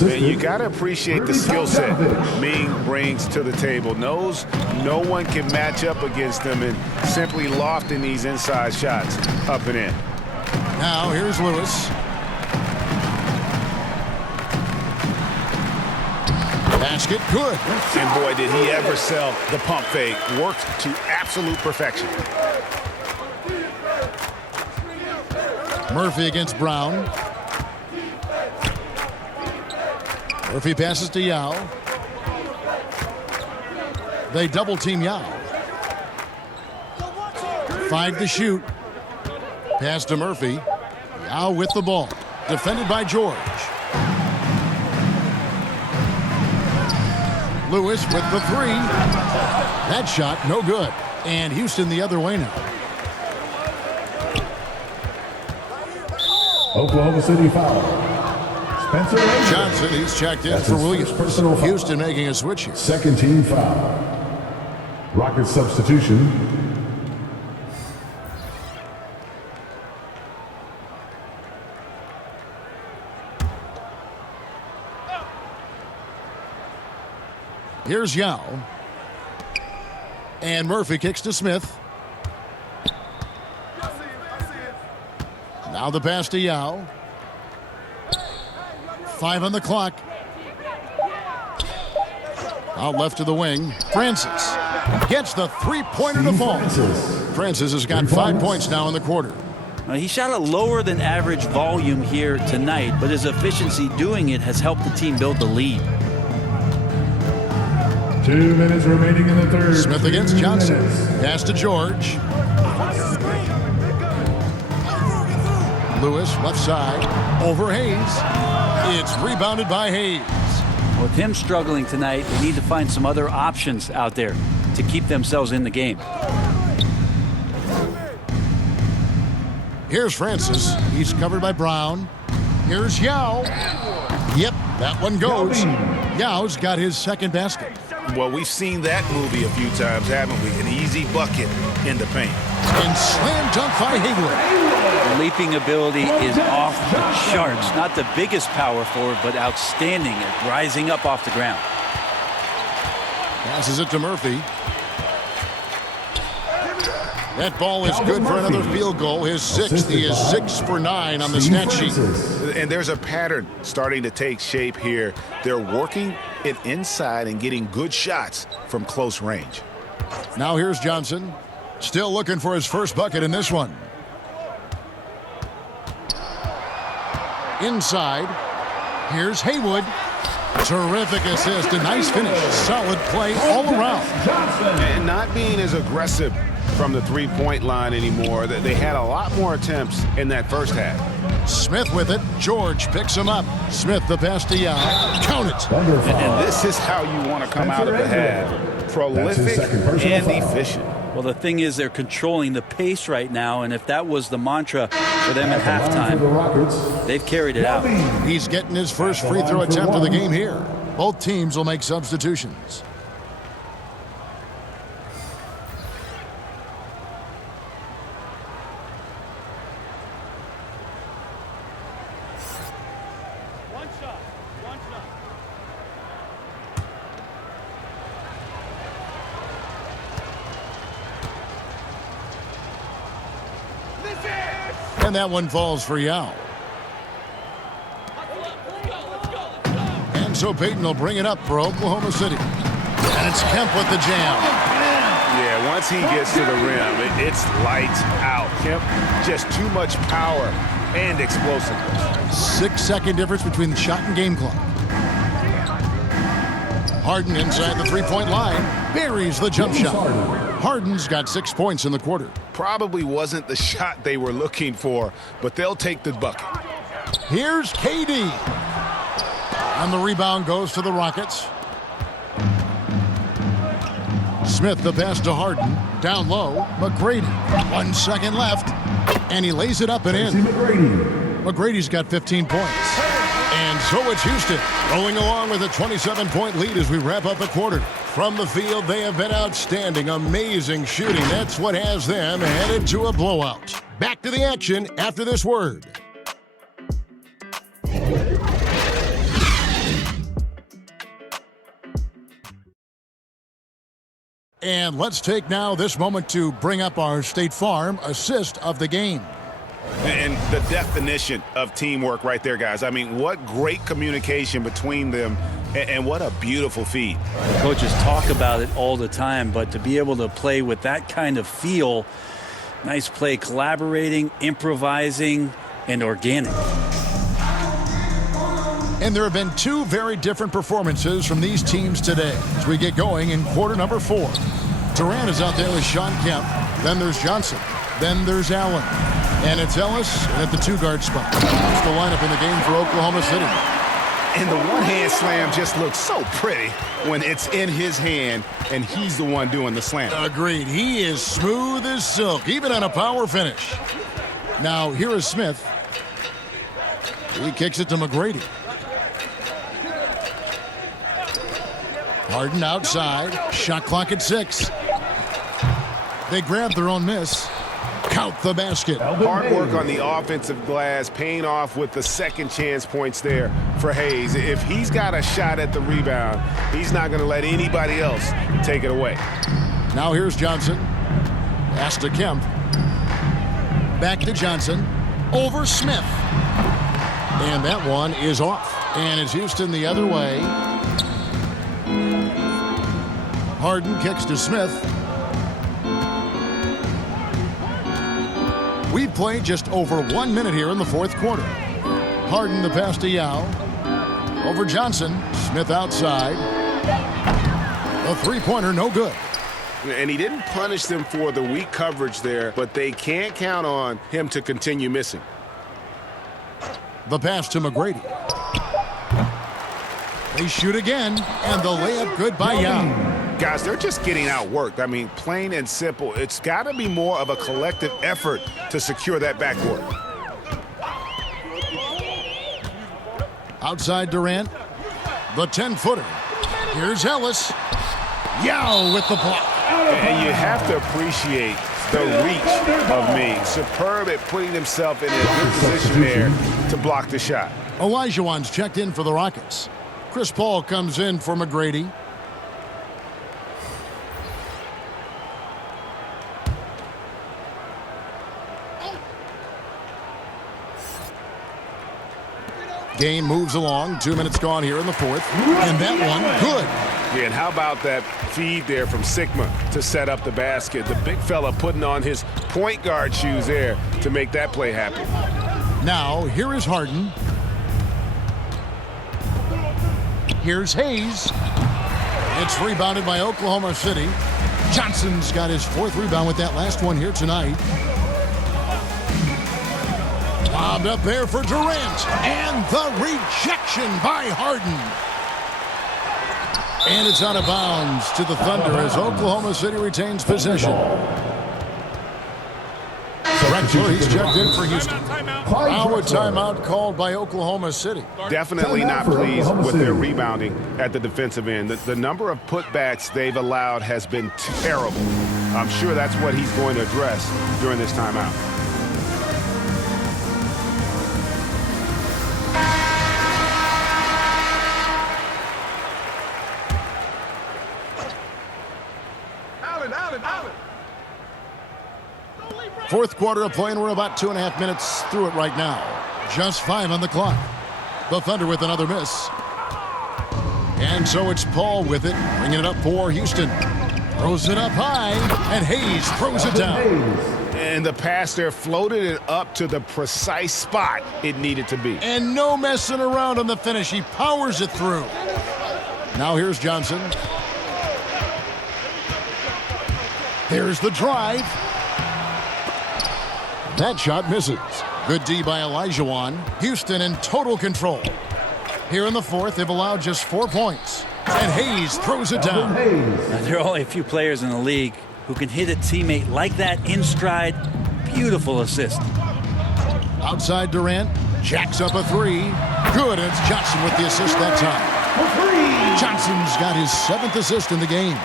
And you got to appreciate the skill set Ming brings to the table. Knows no one can match up against him and simply lofting these inside shots up and in. Now here's Lewis. Basket good. And boy, did he ever sell the pump fake. Worked to absolute perfection. Murphy against Brown. Murphy passes to Yao. They double team Yao. 5 to shoot. Pass to Murphy. Yao with the ball. Defended by George. Lewis with the three. That shot no good. And Houston the other way now. Oklahoma City foul. Spencer Johnson, he's checked in for Williams. Houston making a switch here. Second team foul. Rocket substitution. Here's Yao. And Murphy kicks to Smith. Now the pass to Yao. 5 on the clock. Out left to the wing. Francis gets the three-pointer to fall. Francis has got 5 points now in the quarter. He shot a lower than average volume here tonight, but his efficiency doing it has helped the team build the lead. 2 minutes remaining in the third. Smith against Johnson. Pass to George. Lewis, left side. Over Hayes. It's rebounded by Hayes. With him struggling tonight, they need to find some other options out there to keep themselves in the game. Here's Francis. He's covered by Brown. Here's Yao. Yep, that one goes. Yao's got his second basket. Well, we've seen that movie a few times, haven't we? An easy bucket in the paint. And slam dunk by Haywood. The leaping ability is off the charts. Not the biggest power forward, but outstanding at rising up off the ground. Passes it to Murphy. That ball is good for another field goal. His sixth. He is 6 for 9 on the stat sheet. And there's a pattern starting to take shape here. They're working it inside and getting good shots from close range. Now here's Johnson. Still looking for his first bucket in this one. Inside. Here's Haywood. Terrific assist. A nice finish. Solid play all around. And not being as aggressive from the three-point line anymore. They had a lot more attempts in that first half. Smith with it. George picks him up. Smith the pass to Yao. Count it. And this is how you want to come out of the half. Prolific and efficient. Well, the thing is they're controlling the pace right now, and if that was the mantra for them at halftime, they've carried it out. He's getting his first free throw attempt of the game here. Both teams will make substitutions. And that one falls for Yao. And so Payton will bring it up for Oklahoma City. And it's Kemp with the jam. Yeah, once he gets to the rim, it's lights out. Kemp, just too much power and explosiveness. 6-second difference between the shot and game clock. Harden inside the three-point line. Buries the jump shot. Harden's got 6 points in the quarter. Probably wasn't the shot they were looking for, but they'll take the bucket. Here's KD. And the rebound goes to the Rockets. Smith the pass to Harden. Down low, McGrady. 1 second left. And he lays it up and in. McGrady's got 15 points. And so it's Houston rolling along with a 27-point lead as we wrap up the quarter. From the field, they have been outstanding. Amazing shooting. That's what has them headed to a blowout. Back to the action after this word. And let's take now this moment to bring up our State Farm assist of the game. And the definition of teamwork right there, guys. I mean, what great communication between them, and what a beautiful feed. Coaches talk about it all the time, but to be able to play with that kind of feel, nice play, collaborating, improvising, and organic. And there have been 2 very different performances from these teams today as we get going in quarter number 4. Durant is out there with Sean Kemp. Then there's Johnson. Then there's Allen. And it's Ellis at the 2-guard spot. That's the lineup in the game for Oklahoma City. And the one-hand slam just looks so pretty when it's in his hand and he's the one doing the slam. Agreed. He is smooth as silk, even on a power finish. Now, here is Smith. He kicks it to McGrady. Harden outside. Shot clock at 6. They grab their own miss. Count the basket. Hard work on the offensive glass, paying off with the second chance points there for Hayes. If he's got a shot at the rebound, he's not going to let anybody else take it away. Now here's Johnson. Pass to Kemp. Back to Johnson. Over Smith. And that one is off. And it's Houston the other way. Harden kicks to Smith. We've played just over 1 minute here in the fourth quarter. Harden the pass to Yao. Over Johnson. Smith outside. A three-pointer, no good. And he didn't punish them for the weak coverage there, but they can't count on him to continue missing. The pass to McGrady. They shoot again, and the layup good by Yao. Guys, they're just getting outworked. I mean, plain and simple. It's got to be more of a collective effort to secure that backcourt. Outside Durant. The 10-footer. Here's Ellis. Yao with the block. And you have to appreciate the reach of Ming. Superb at putting himself in a good position there to block the shot. Olajuwon's checked in for the Rockets. Chris Paul comes in for McGrady. Game moves along. 2 minutes gone here in the fourth. And that one, good. Yeah, and how about that feed there from Sigma to set up the basket? The big fella putting on his point guard shoes there to make that play happen. Now, here is Harden. Here's Hayes. It's rebounded by Oklahoma City. Johnson's got his fourth rebound with that last one here tonight. Bobbed up there for Durant. And the rejection by Harden. And it's out of bounds to the Thunder as Oklahoma City retains possession. Drexler, he's checked in for Houston. Now a timeout called by Oklahoma City. Definitely not pleased with their rebounding at the defensive end. The number of putbacks they've allowed has been terrible. I'm sure that's what he's going to address during this timeout. Fourth quarter of play, and we're about 2.5 minutes through it right now. Just 5 on the clock. The Thunder with another miss. And so it's Paul with it, bringing it up for Houston. Throws it up high, and Hayes throws it down. And the pass there floated it up to the precise spot it needed to be. And no messing around on the finish. He powers it through. Now here's Johnson. Here's the drive. That shot misses. Good D by Olajuwon. Houston in total control. Here in the fourth, they've allowed just 4 points. And Hayes throws it down. There are only a few players in the league who can hit a teammate like that in stride. Beautiful assist. Outside Durant. Jacks up a three. Good, and it's Johnson with the assist that time. Johnson's got his 7th assist in the game.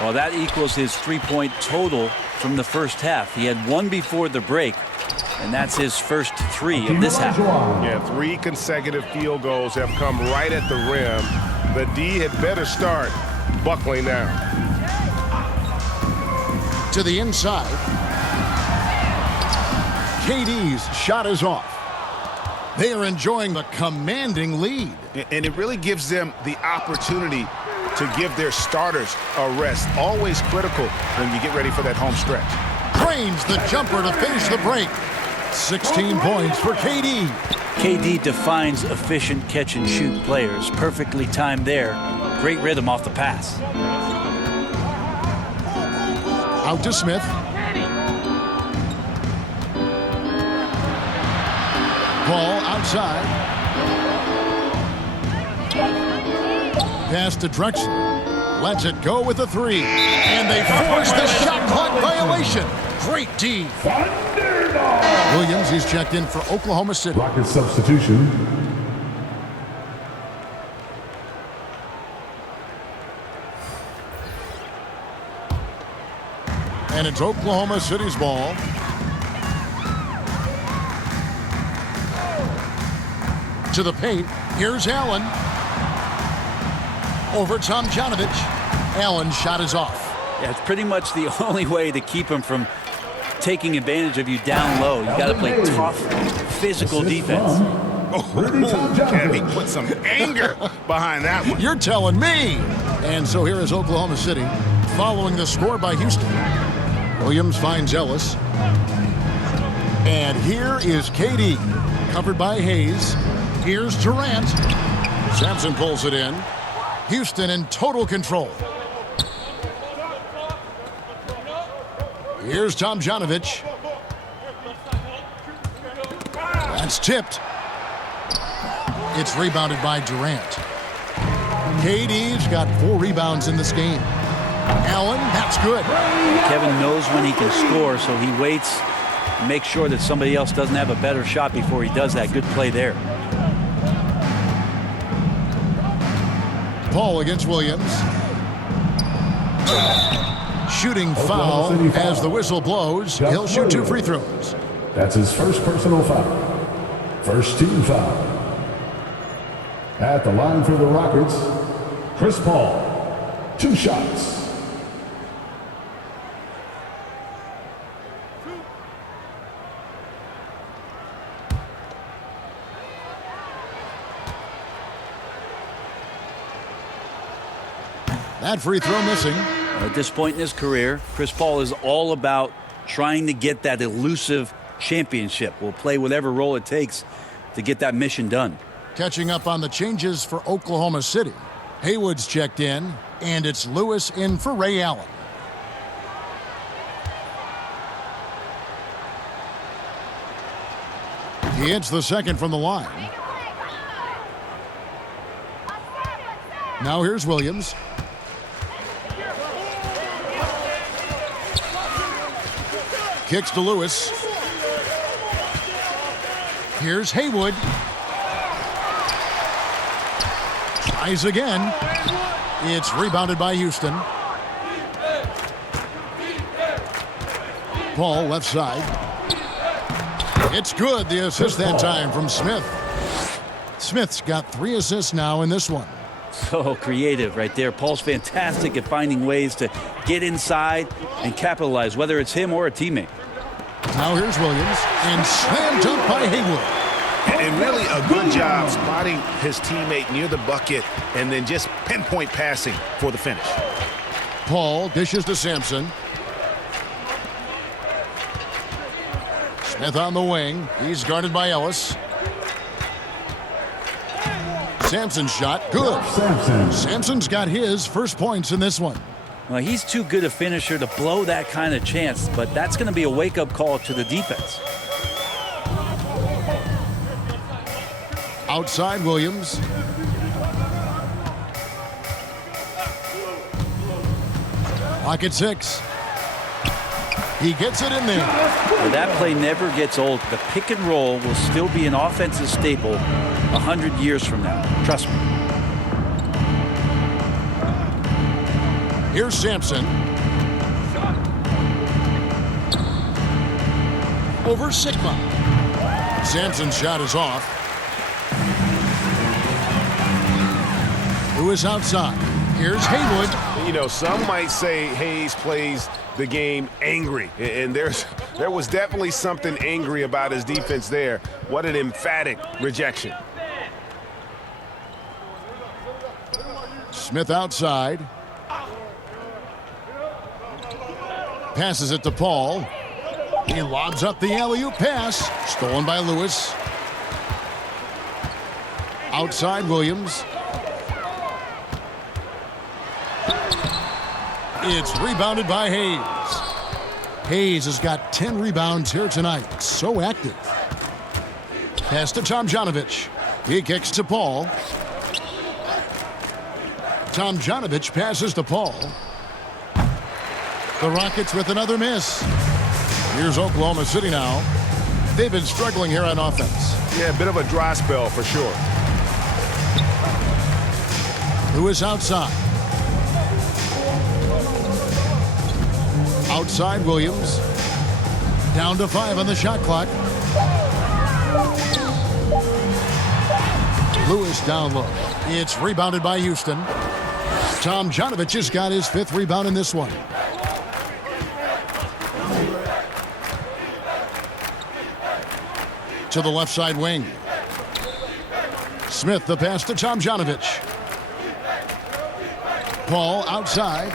Well, that equals his three-point total from the first half. He had one before the break, and that's his first 3 of this half. Yeah, 3 consecutive field goals have come right at the rim. The D had better start buckling down. To the inside. KD's shot is off. They are enjoying the commanding lead. And it really gives them the opportunity to give their starters a rest. Always critical when you get ready for that home stretch. Drains the jumper to finish the break. 16 points for KD. KD defines efficient catch-and-shoot players. Perfectly timed there. Great rhythm off the pass. Out to Smith. Ball outside. Pass to Drexler. Lets it go with a 3. And they force the shot clock violation. Great D. Williams, he's checked in for Oklahoma City. Rocket substitution. And it's Oklahoma City's ball. To the paint. Here's Allen. Over Tomjanovich. Allen's shot is off. Yeah, it's pretty much the only way to keep him from taking advantage of you down low. You got to play tough, physical defense. Kevin put some anger behind that one. You're telling me. And so here is Oklahoma City following the score by Houston. Williams finds Ellis. And here is KD, covered by Hayes. Here's Durant. Sampson pulls it in. Houston in total control. Here's Tomjanovich. That's tipped. It's rebounded by Durant. KD's got 4 rebounds in this game. Allen, that's good. Kevin knows when he can score, so he waits, makes sure that somebody else doesn't have a better shot before he does that. Good play there. Paul against Williams. Shooting foul as the whistle blows. He'll shoot 2 free throws. That's his first personal foul. First team foul. At the line for the Rockets, Chris Paul. 2 shots. That free throw missing. At this point in his career, Chris Paul is all about trying to get that elusive championship. Will play whatever role it takes to get that mission done. Catching up on the changes for Oklahoma City. Haywood's checked in, and it's Lewis in for Ray Allen. He hits the second from the line. Now here's Williams. Kicks to Lewis. Here's Haywood. Tries again. It's rebounded by Houston. Paul left side. It's good. The assist that time from Smith. Smith's got 3 assists now in this one. So creative right there. Paul's fantastic at finding ways to get inside and capitalize, whether it's him or a teammate. Now here's Williams, and slam dunk by Haywood. And really a good job spotting his teammate near the bucket and then just pinpoint passing for the finish. Paul dishes to Sampson. Smith on the wing. He's guarded by Ellis. Sampson's shot, good. Sampson's got his first points in this one. Well, he's too good a finisher to blow that kind of chance, but that's going to be a wake-up call to the defense. Outside Williams. Clock at 6. He gets it in there. Well, that play never gets old. The pick and roll will still be an offensive staple 100 years from now. Trust me. Here's Sampson. Over Sigma. Sampson's shot is off. Who is outside? Here's Haywood. You know, some might say Hayes plays the game angry, and there was definitely something angry about his defense there. What an emphatic rejection. Smith outside. Passes it to Paul. He lobs up the alley-oop pass. Stolen by Lewis. Outside Williams. It's rebounded by Hayes. Hayes has got 10 rebounds here tonight. So active. Pass to Tomjanovich. He kicks to Paul. Tomjanovich passes to Paul. The Rockets with another miss. Here's Oklahoma City now. They've been struggling here on offense. Yeah, a bit of a dry spell for sure. Lewis outside. Outside Williams. Down to 5 on the shot clock. Lewis down low. It's rebounded by Houston. Tomjanovich has got his 5th rebound in this one. To the left side wing. Smith the pass to Tomjanovich. Paul outside.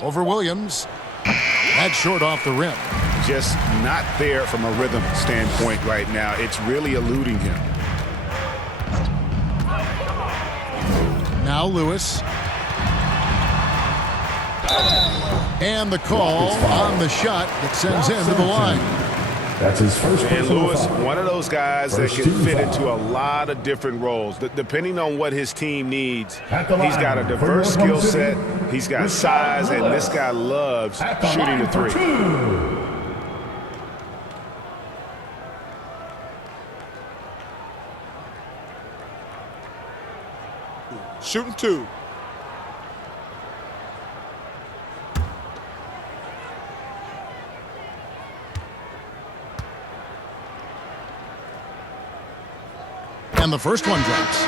Over Williams. That's short off the rim. Just not there from a rhythm standpoint right now. It's really eluding him. Now Lewis. And the call on the shot that sends him to the line. That's his first And personal Lewis, foul. one of those guys that First can team fit foul. into a lot of different roles. Depending on what his team needs, At the he's got a line diverse for Oklahoma skill set. City, He's got Rashad size, and Lewis. this guy loves At the shooting the line for 3. 2. Shooting 2. And the first one drops.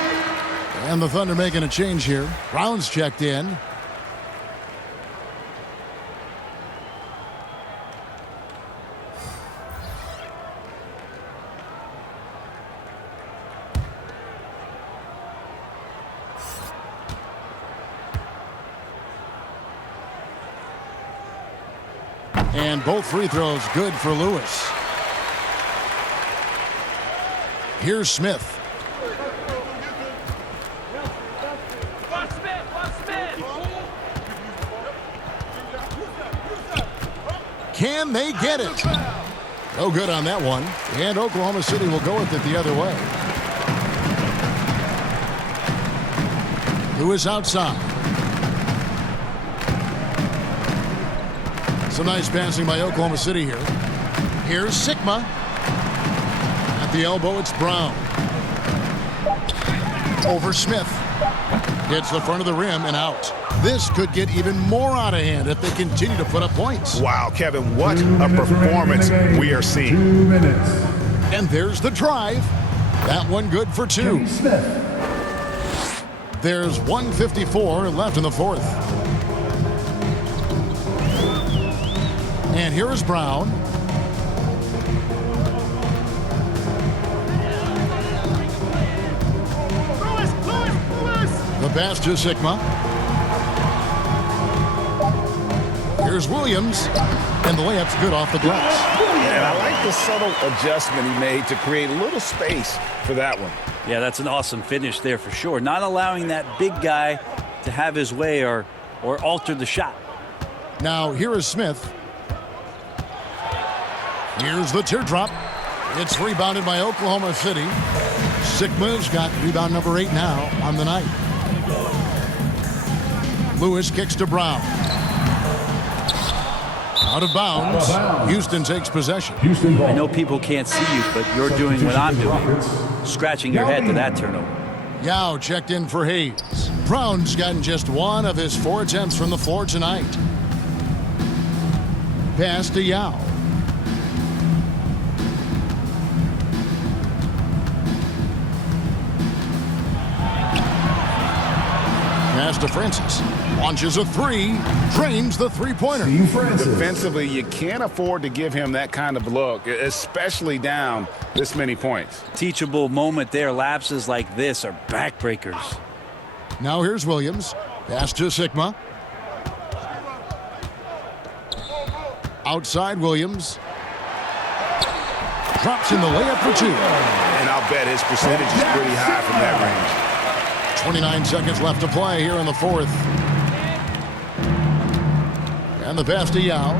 And the Thunder making a change here. Brown's checked in. And both free throws good for Lewis. Here's Smith. Can they get it? No good on that one. And Oklahoma City will go with it the other way. Lewis outside. Some nice passing by Oklahoma City here. Here's Sigma. At the elbow, it's Brown. Over Smith. Hits the front of the rim and out. This could get even more out of hand if they continue to put up points. Wow, Kevin, what a performance we are seeing. 2 minutes. And there's the drive. That one good for 2. Kenny Smith. There's 1:54 left in the 4th. And here is Brown. The pass to Sigma. Here's Williams. And the layup's good off the glass. And I like the subtle adjustment he made to create a little space for that one. Yeah, that's an awesome finish there for sure. Not allowing that big guy to have his way or alter the shot. Now here is Smith. Here's the teardrop. It's rebounded by Oklahoma City. Sigma's got rebound number 8 now on the night. Lewis kicks to Brown. Out of bounds. Houston takes possession. Houston ball. I know people can't see you, but you're doing what I'm doing. Scratching your head to that turnover. Yao checked in for Hayes. Brown's gotten just 1 of his 4 attempts from the floor tonight. Pass to Yao. Pass to Francis. Launches a 3. Drains the 3-pointer. Steve Francis. Defensively, you can't afford to give him that kind of look, especially down this many points. Teachable moment there. Lapses like this are backbreakers. Now here's Williams. Pass to Sigma. Outside Williams. Drops in the layup for 2. And I'll bet his percentage is pretty high from that range. 29 seconds left to play here in the 4th. And the pass to Yao.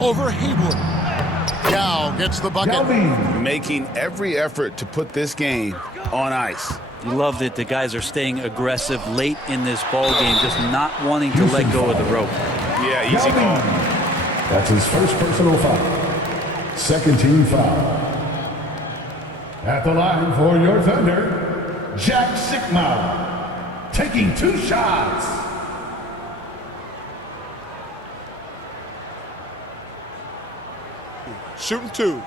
Over Haywood. Yao gets the bucket. Making every effort to put this game on ice. You love that the guys are staying aggressive late in this ball game, just not wanting to let go of the rope. Yeah, easy call. That's his first personal foul. Second team foul. At the line for your Thunder, Jack Sigma. taking 2 shots. Shooting 2.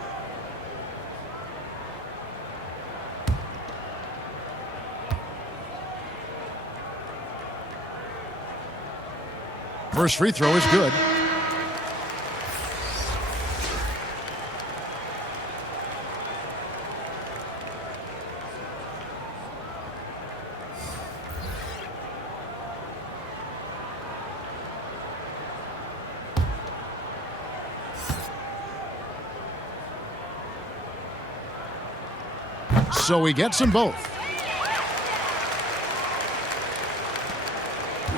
First free throw is good. So he gets them both.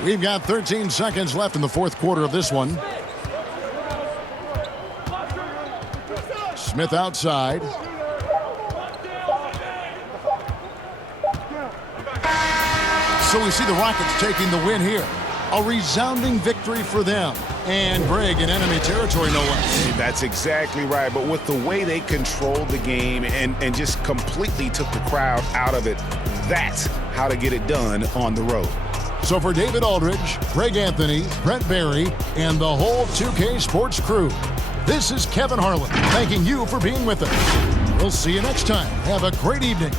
We've got 13 seconds left in the fourth quarter of this one. Smith outside. So we see the Rockets taking the win here. A resounding victory for them. And Greg in enemy territory, no less. That's exactly right. But with the way they controlled the game and just completely took the crowd out of it, that's how to get it done on the road. So for David Aldridge, Greg Anthony, Brent Barry, and the whole 2K Sports crew, this is Kevin Harlan thanking you for being with us. We'll see you next time. Have a great evening.